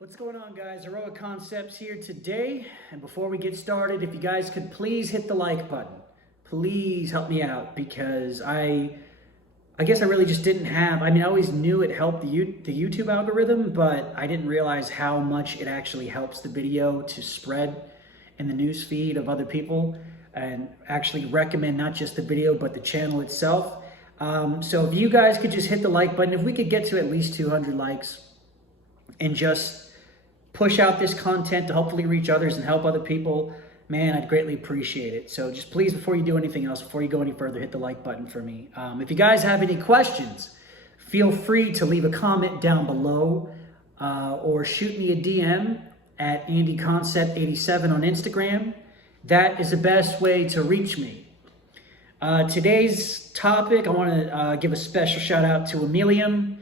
What's going on, guys? Heroic Concepts here today. And before we get started, if you guys could please hit the like button. Please help me out, because I guess I really just didn't have, I always knew it helped the YouTube algorithm, but I didn't realize how much it actually helps the video to spread in the news feed of other people and actually recommend not just the video, but the channel itself. So if you guys could just hit the like button, if we could get to at least 200 likes and just push out this content to hopefully reach others and help other people, man, I'd greatly appreciate it. So just please, before you do anything else, before you go any further, hit the like button for me. If you guys have any questions, feel free to leave a comment down below or shoot me a DM at AndyConcept87 on Instagram. That is the best way to reach me. Today's topic, I want to give a special shout out to Emilium.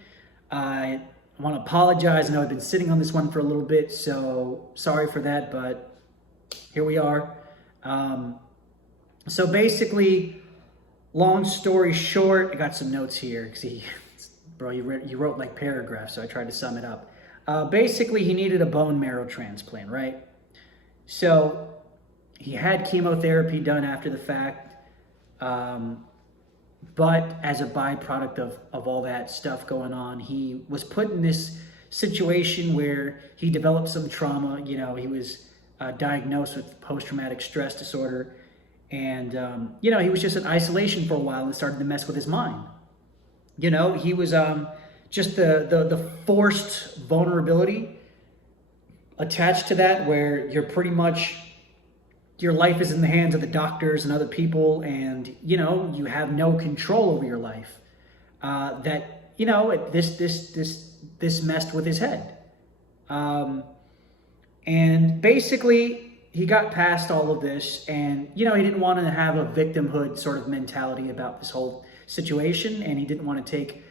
I want to apologize. I know I've been sitting on this one for a little bit, so sorry for that, but here we are. So basically, long story short, I got some notes here. See, bro, you wrote like paragraphs, so I tried to sum it up. Basically, he needed a bone marrow transplant, right? So he had chemotherapy done after the fact. But as a byproduct of all that stuff going on, he was put in this situation where he developed some trauma. You know, he was diagnosed with post-traumatic stress disorder. And, you know, he was just in isolation for a while and started to mess with his mind. You know, he was just the forced vulnerability attached to that, where you're pretty much, your life is in the hands of the doctors and other people, and, you know, you have no control over your life. That, you know, this messed with his head. And basically, he got past all of this, and, you know, he didn't want to have a victimhood sort of mentality about this whole situation, and he didn't want to take,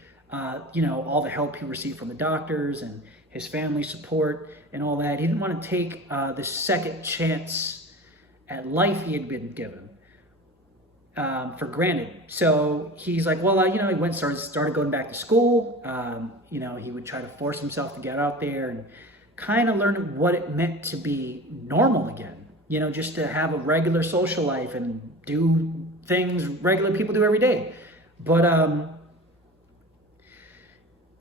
you know, all the help he received from the doctors and his family support and all that. He didn't want to take the second chance at life he had been given for granted. So he's like, well, you know, he started going back to school. You know, he would try to force himself to get out there and kind of learn what it meant to be normal again. You know, just to have a regular social life and do things regular people do every day. But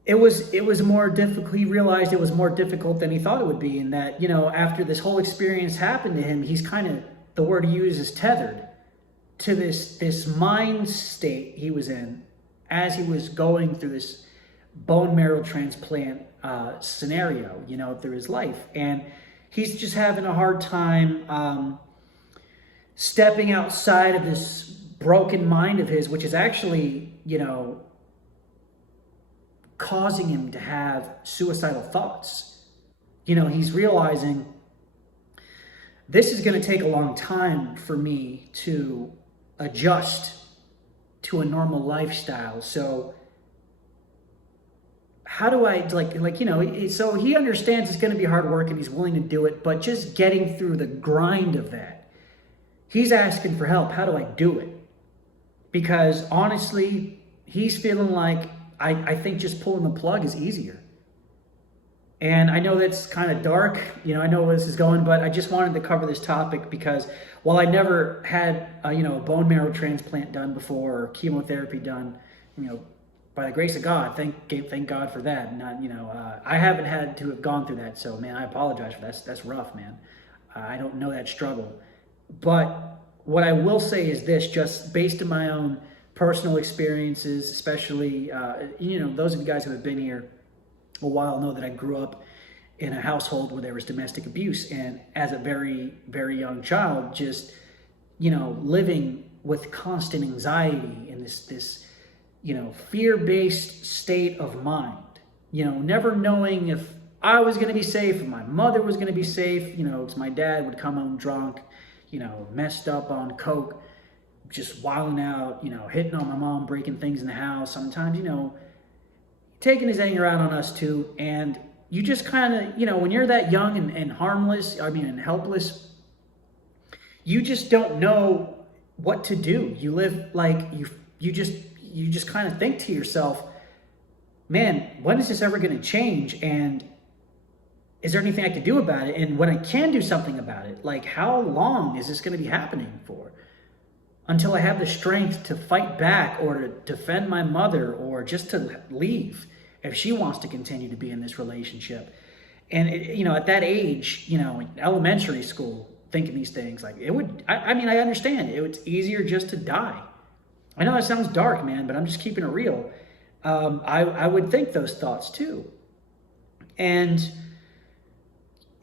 it was more difficult. He realized it was more difficult than he thought it would be, and that, you know, after this whole experience happened to him, he's kind of, the word he used is tethered to this mind state he was in as he was going through this bone marrow transplant scenario, you know, through his life. And he's just having a hard time stepping outside of this broken mind of his, which is actually, you know, causing him to have suicidal thoughts. You know, he's realizing, this is going to take a long time for me to adjust to a normal lifestyle. So how do I, like, you know, so he understands it's going to be hard work and he's willing to do it, but just getting through the grind of that, he's asking for help. How do I do it? Because honestly, he's feeling like, I think just pulling the plug is easier. And I know that's kind of dark, you know, I know where this is going, but I just wanted to cover this topic because while I never had, you know, a bone marrow transplant done before or chemotherapy done, you know, by the grace of God, thank God for that. Not, you know, I haven't had to have gone through that, so man, I apologize for that. That's rough, man. I don't know that struggle. But what I will say is this, just based on my own personal experiences, especially, you know, those of you guys who have been here a while know that I grew up in a household where there was domestic abuse, and as a very, very young child, just, you know, living with constant anxiety and this, you know, fear-based state of mind, you know, never knowing if I was going to be safe, if my mother was going to be safe, you know, because my dad would come home drunk, you know, messed up on coke, just wilding out, you know, hitting on my mom, breaking things in the house, sometimes, you know, taking his anger out on us too. And you just kind of, you know, when you're that young and harmless, and helpless, you just don't know what to do. You live like, you just kind of think to yourself, man, when is this ever going to change? And is there anything I can do about it? And when I can do something about it, like, how long is this going to be happening for? Until I have the strength to fight back or to defend my mother or just to leave if she wants to continue to be in this relationship. And, at that age, in elementary school, thinking these things, like, I understand. It's easier just to die. I know that sounds dark, man, but I'm just keeping it real. I would think those thoughts too. And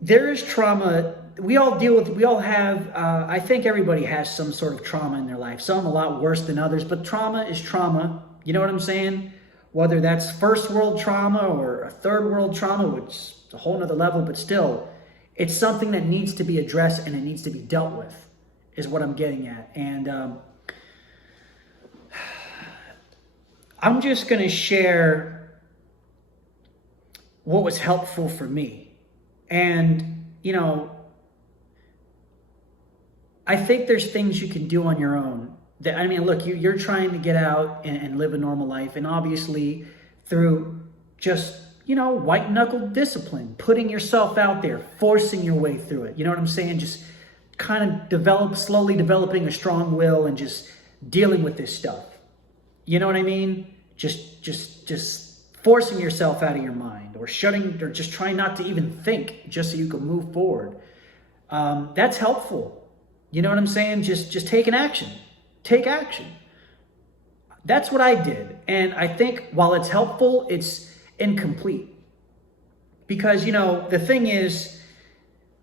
there is trauma. We all have, I think everybody has some sort of trauma in their life. Some a lot worse than others, but trauma is trauma. You know what I'm saying? Whether that's first world trauma or a third world trauma, which is a whole nother level, but still, it's something that needs to be addressed and it needs to be dealt with, is what I'm getting at. And I'm just going to share what was helpful for me. And, I think there's things you can do on your own. Look, you're trying to get out and live a normal life. And obviously through just, white knuckle discipline, putting yourself out there, forcing your way through it. You know what I'm saying? Just kind of slowly developing a strong will and just dealing with this stuff. You know what I mean? Just forcing yourself out of your mind or just trying not to even think just so you can move forward. That's helpful. You know what I'm saying? Just take an action. Take action. That's what I did. And I think while it's helpful, it's incomplete. Because, the thing is,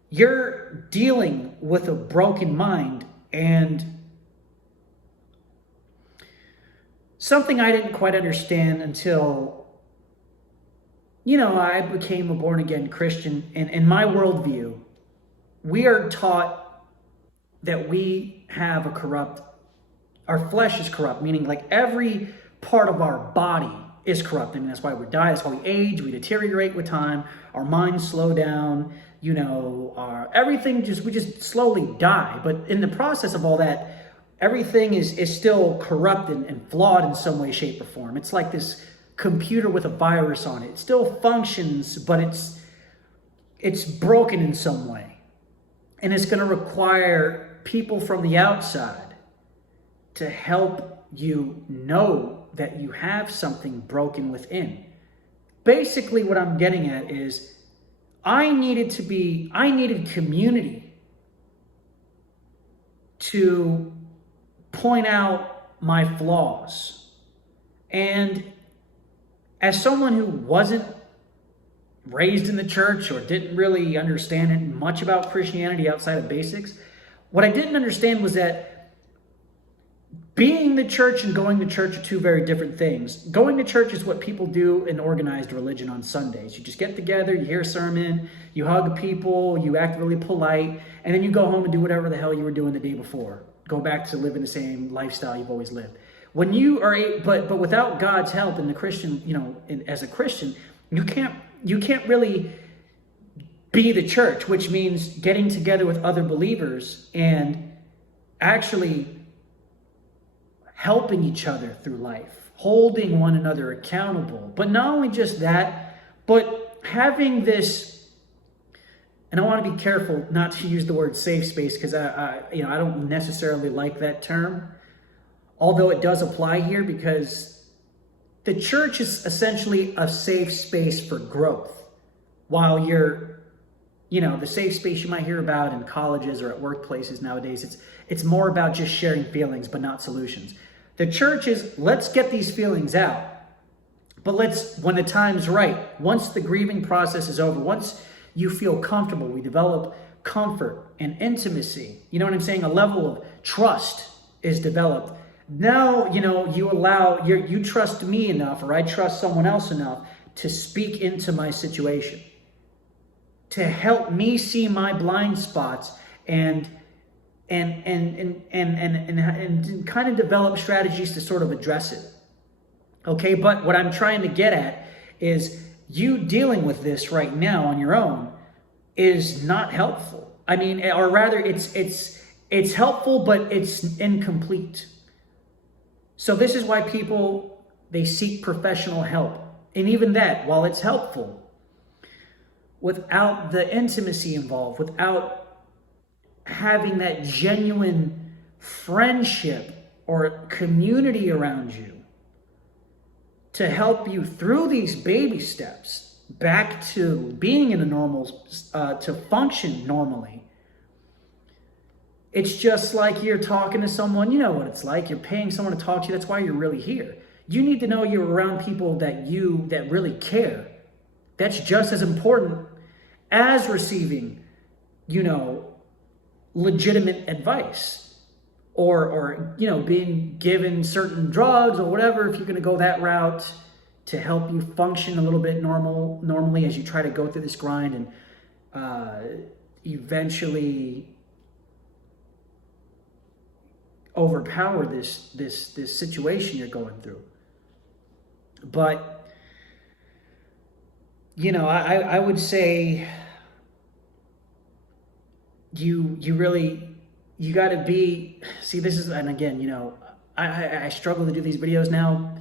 you're dealing with a broken mind, and something I didn't quite understand until, I became a born-again Christian. And in my worldview, we are taught that we have our flesh is corrupt, meaning like every part of our body is corrupt. That's why we die. That's why we age. We deteriorate with time. Our minds slow down. Everything we just slowly die. But in the process of all that, everything is still corrupt and flawed in some way, shape, or form. It's like this computer with a virus on it. It still functions, but it's broken in some way. And it's going to require people from the outside to help you know that you have something broken within. Basically, what I'm getting at is I needed community to point out my flaws. And as someone who wasn't raised in the church or didn't really understand much about Christianity outside of basics, what I didn't understand was that being the church and going to church are two very different things. Going to church is what people do in organized religion on Sundays. You just get together, you hear a sermon, you hug people, you act really polite, and then you go home and do whatever the hell you were doing the day before. Go back to living the same lifestyle you've always lived. When you are, but without God's help in the Christian, as a Christian, you can't really be the church, which means getting together with other believers and actually helping each other through life, holding one another accountable. But not only just that, but having this, and I want to be careful not to use the word safe space because I don't necessarily like that term, although it does apply here because the church is essentially a safe space for growth. While the safe space you might hear about in colleges or at workplaces nowadays, it's more about just sharing feelings, but not solutions. The church is, let's get these feelings out. But when the time's right, once the grieving process is over, once you feel comfortable, we develop comfort and intimacy. You know what I'm saying? A level of trust is developed. Now, you trust me enough, or I trust someone else enough to speak into my situation, to help me see my blind spots and kind of develop strategies to sort of address it. Okay, but what I'm trying to get at is you dealing with this right now on your own is not helpful. Or rather, it's helpful, but it's incomplete. So this is why they seek professional help. And even that, while it's helpful, without the intimacy involved, without having that genuine friendship or community around you to help you through these baby steps back to being in a normal, to function normally. It's just like you're talking to someone, you know what it's like. You're paying someone to talk to you. That's why you're really here. You need to know you're around people that really care. That's just as important as receiving, legitimate advice or being given certain drugs or whatever, if you're going to go that route to help you function a little bit normally as you try to go through this grind and eventually overpower this situation you're going through. But I would say you got to be, this is, and again, I struggle to do these videos now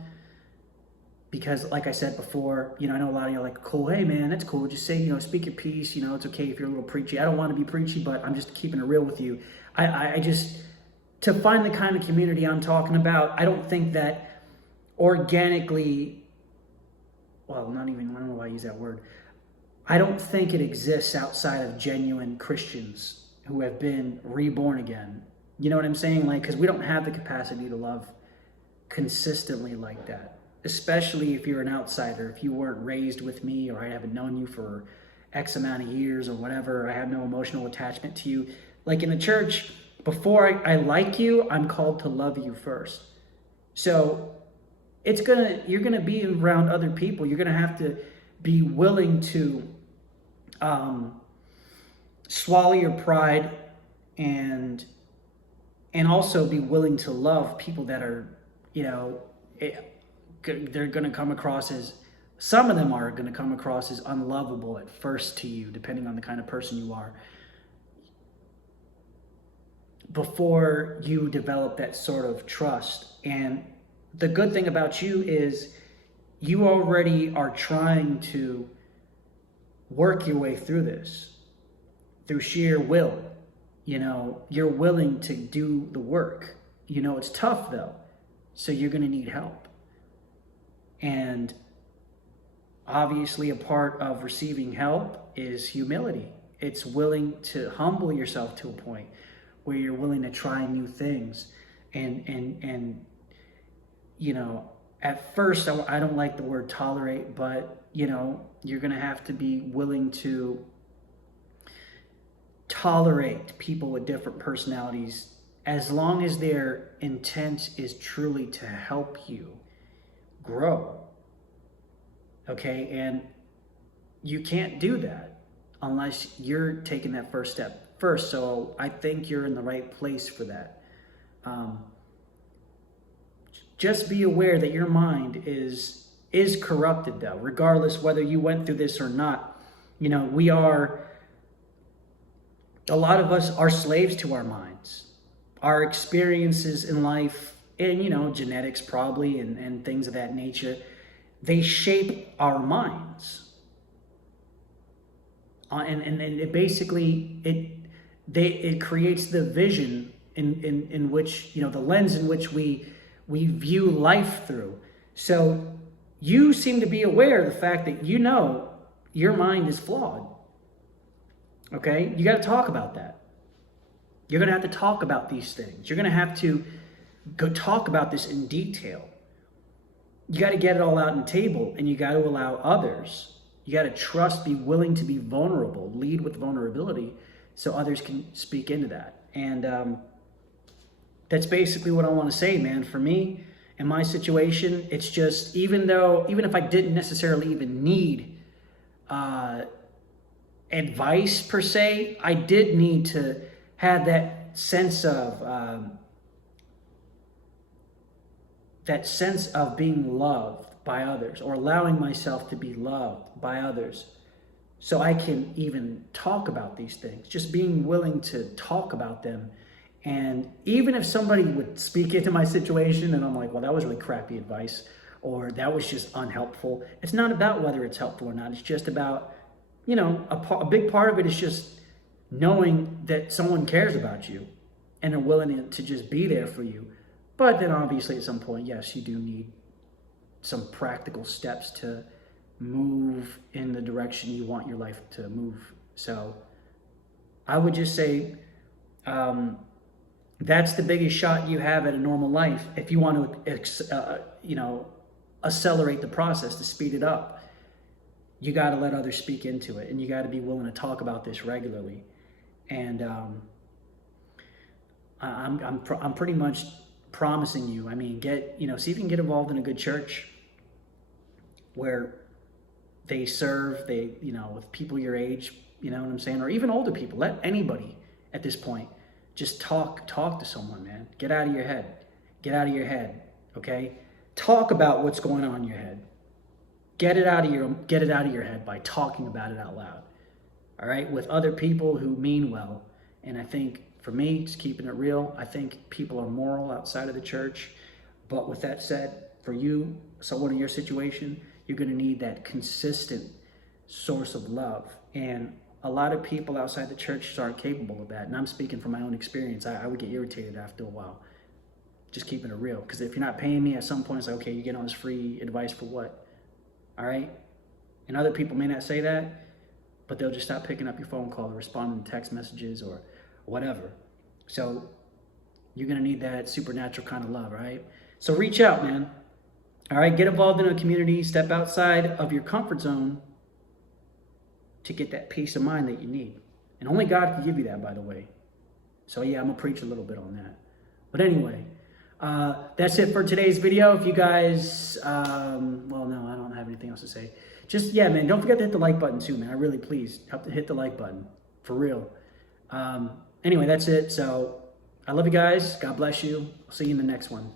because, like I said before, I know a lot of you are like, cool, hey man, that's cool, just say, speak your piece, it's okay if you're a little preachy. I don't want to be preachy, but I'm just keeping it real with you. I just, to find the kind of community I'm talking about, I don't think that organically, well, I don't know why I use that word. I don't think it exists outside of genuine Christians who have been reborn again. You know what I'm saying? Because we don't have the capacity to love consistently like that, especially if you're an outsider, if you weren't raised with me or I haven't known you for X amount of years or whatever, I have no emotional attachment to you. Like in the church, before I like you, I'm called to love you first. So you're gonna be around other people. You're gonna have to be willing to swallow your pride and also be willing to love people that are, they're gonna come across as, some of them are gonna come across as unlovable at first to you, depending on the kind of person you are, before you develop that sort of trust. And the good thing about you is you already are trying to work your way through this through sheer will. You're willing to do the work. It's tough though, so you're going to need help. And obviously a part of receiving help is humility. It's willing to humble yourself to a point where you're willing to try new things. And at first, I don't like the word tolerate, but, you're going to have to be willing to tolerate people with different personalities as long as their intent is truly to help you grow. Okay? And you can't do that unless you're taking that first step first. So I think you're in the right place for that. Just be aware that your mind is corrupted though, regardless whether you went through this or not. A lot of us are slaves to our minds. Our experiences in life and, genetics probably and things of that nature, they shape our minds. And it basically, it creates the vision in which, the lens in which we view life through. So you seem to be aware of the fact that your mind is flawed. Okay? You got to talk about that. You're going to have to talk about these things. You're going to have to go talk about this in detail. You got to get it all out on the table, and you got to allow others. You got to trust, be willing to be vulnerable, lead with vulnerability so others can speak into that. And that's basically what I want to say, man. For me, in my situation, it's just, even if I didn't necessarily even need advice per se, I did need to have that sense of being loved by others, or allowing myself to be loved by others, so I can even talk about these things. Just being willing to talk about them. And even if somebody would speak into my situation and I'm like, well, that was really crappy advice, or that was just unhelpful, it's not about whether it's helpful or not. It's just about a big part of it is just knowing that someone cares about you and are willing to just be there for you. But then obviously at some point, yes, you do need some practical steps to move in the direction you want your life to move. So I would just say that's the biggest shot you have at a normal life. If you want to, accelerate the process, to speed it up, you got to let others speak into it, and you got to be willing to talk about this regularly. And I'm pretty much promising you. I mean, see if you can get involved in a good church where they serve, with people your age, you know what I'm saying, or even older people. Let anybody at this point just talk to someone, man. Get out of your head, okay? Talk about what's going on in your head. Get it out of your head by talking about it out loud. All right, with other people who mean well. And I think for me, just keeping it real, I think people are moral outside of the church. But with that said, for you, someone in your situation, you're going to need that consistent source of love. And a lot of people outside the church aren't capable of that. And I'm speaking from my own experience. I would get irritated after a while. Just keeping it real. Because if you're not paying me, at some point it's like, okay, you get all this free advice for what? All right? And other people may not say that, but they'll just stop picking up your phone call or responding to text messages or whatever. So you're going to need that supernatural kind of love, right? So reach out, man. All right? Get involved in a community. Step outside of your comfort zone to get that peace of mind that you need. And only God can give you that, by the way. So yeah, I'm going to preach a little bit on that. But anyway, that's it for today's video. If you guys, well, no, I don't have anything else to say. Just, yeah, man, don't forget to hit the like button too, man. I really, please, help to hit the like button. For real. Anyway, that's it. So I love you guys. God bless you. I'll see you in the next one.